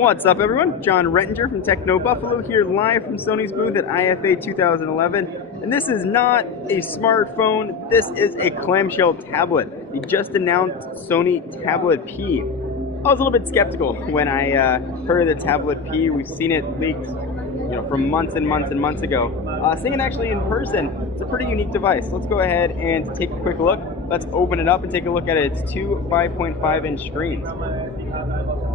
What's up, everyone? John Rettinger from Techno Buffalo here live from Sony's booth at IFA 2011. And this is not a smartphone, this is a clamshell tablet. The just announced Sony Tablet P. I was a little bit skeptical when I heard of the Tablet P. We've seen it leaked from months and months and months ago. Seeing it actually in person, it's a pretty unique device. Let's go ahead and take a quick look. Let's open it up and take a look at it. It's two 5.5-inch screens.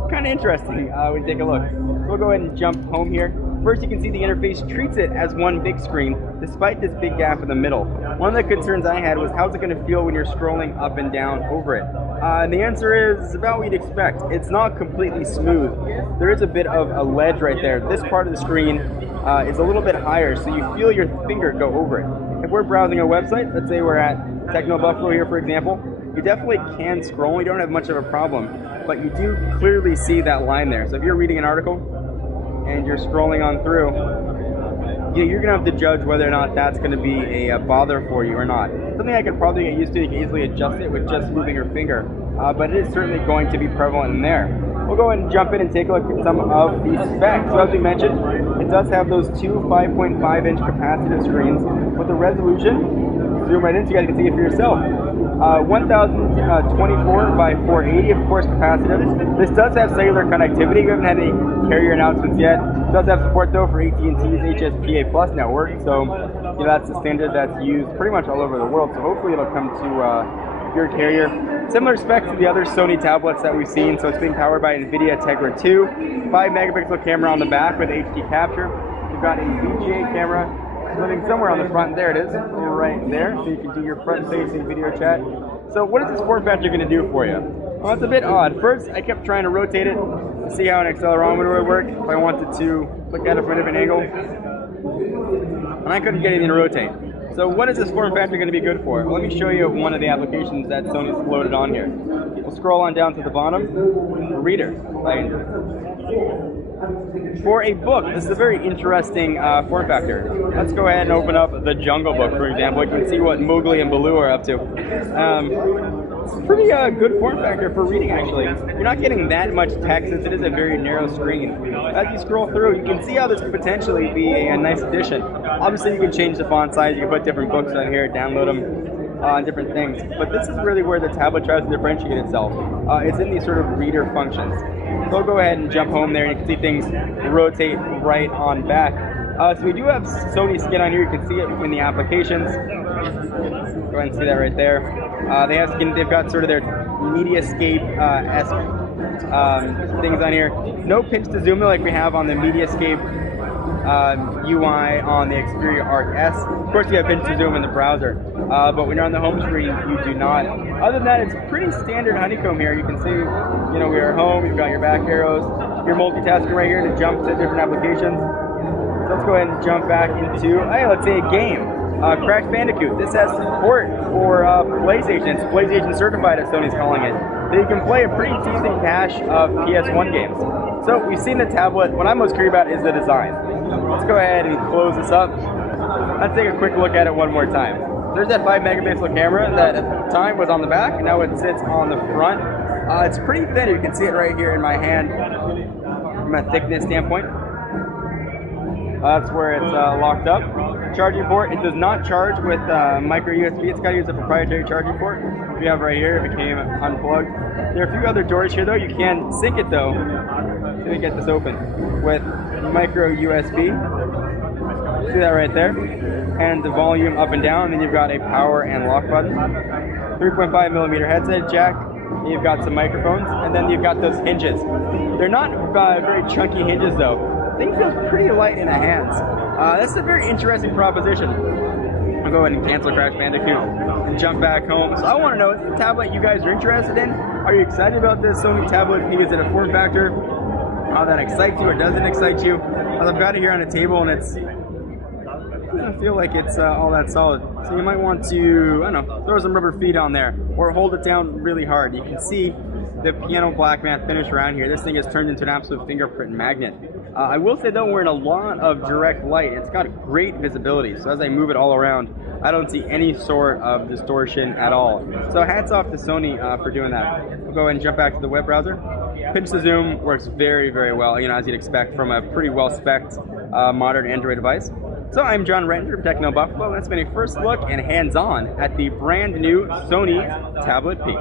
Kind of interesting when you take a look. We'll go ahead and jump home here. First, you can see the interface treats it as one big screen, despite this big gap in the middle. One of the concerns I had was how's it going to feel when you're scrolling up and down over it? And the answer is about what you'd expect. It's not completely smooth. There is a bit of a ledge right there. This part of the screen is a little bit higher, so you feel your finger go over it. If we're browsing a website, let's say we're at Techno Buffalo here, for example, you definitely can scroll. You don't have much of a problem, but you do clearly see that line there. So if you're reading an article and you're scrolling on through, you're going to have to judge whether or not that's going to be a bother for you or not. Something I could probably get used to. You can easily adjust it with just moving your finger, but it is certainly going to be prevalent in there. We'll go ahead and jump in and take a look at some of the specs. So as we mentioned, it does have those two 5.5-inch capacitive screens with a resolution. Zoom right in so you guys can see it for yourself. 1024 by 480, of course, capacitive. This does have cellular connectivity. We haven't had any carrier announcements yet. It does have support though for AT&T's HSPA Plus network, so that's the standard that's used pretty much all over the world. So hopefully it'll come to your carrier. Similar specs to the other Sony tablets that we've seen. So it's being powered by NVIDIA Tegra 2, 5-megapixel camera on the back with HD capture. You've got a VGA camera living somewhere on the front. There it is, right there. So you can do your front-facing video chat. So what is this form factor going to do for you? Well, it's a bit odd. First, I kept trying to rotate it to see how an accelerometer would work if I wanted to look at it from a different angle, and I couldn't get anything to rotate. So what is this form factor going to be good for? Well, let me show you one of the applications that Sony's loaded on here. We'll scroll on down to the bottom. Reader by Andrew. For a book, this is a very interesting form factor. Let's go ahead and open up the Jungle Book, for example. You can see what Mowgli and Baloo are up to. It's a pretty good form factor for reading, actually. You're not getting that much text since it is a very narrow screen. As you scroll through, you can see how this could potentially be a nice addition. Obviously, you can change the font size. You can put different books on here, download them, different things. But this is really where the tablet tries to differentiate itself. It's in these sort of reader functions. So we'll go ahead and jump home there, and you can see things rotate right on back. So we do have Sony skin on here. You can see it in the applications. Go ahead and see that right there. They have skin. They've got sort of their Mediascape-esque things on here. No pinch to zoom like we have on the Mediascape UI on the Xperia Arc S. Of course, you have pinch to zoom in the browser, but when you're on the home screen, you do not. Other than that, it's pretty standard honeycomb here. You can see, we are home. You've got your back arrows. You're multitasking right here to jump to different applications. So let's go ahead and jump back into, let's say a game. Crash Bandicoot. This has support for PlayStation. It's PlayStation certified, as Sony's calling it. So you can play a pretty decent cache of PS1 games. So we've seen the tablet. What I'm most curious about is the design. Let's go ahead and close this up. Let's take a quick look at it one more time. There's that 5-megapixel camera that at the time was on the back, and now it sits on the front. It's pretty thin. You can see it right here in my hand from a thickness standpoint. That's where it's locked up. Charging port, it does not charge with micro USB. It's got to use a proprietary charging port. We have right here, it became unplugged. There are a few other doors here though. You can sync it though. Let me get this open with micro USB. See that right there? And the volume up and down. And then you've got a power and lock button. 3.5mm headset jack. You've got some microphones, and then you've got those hinges. They're not very chunky hinges though. Things feel pretty light in the hands. That's a very interesting proposition. I'll go ahead and cancel Crash Bandicoot and jump back home. So I want to know, is it a tablet you guys are interested in? Are you excited about this Sony tablet? Is it a form factor that excites you or doesn't excite you? I've got it here on the table, and it doesn't feel like it's all that solid. So you might want to, throw some rubber feet on there or hold it down really hard. You can see the piano black matte finish around here. This thing has turned into an absolute fingerprint magnet. I will say though, we're in a lot of direct light. It's got great visibility, so as I move it all around, I don't see any sort of distortion at all. So hats off to Sony for doing that. We'll go ahead and jump back to the web browser. Pinch to zoom works very, very well, as you'd expect from a pretty well-spec'd modern Android device. So I'm John Renter from Techno Buffalo. That's been a first look and hands-on at the brand new Sony Tablet P.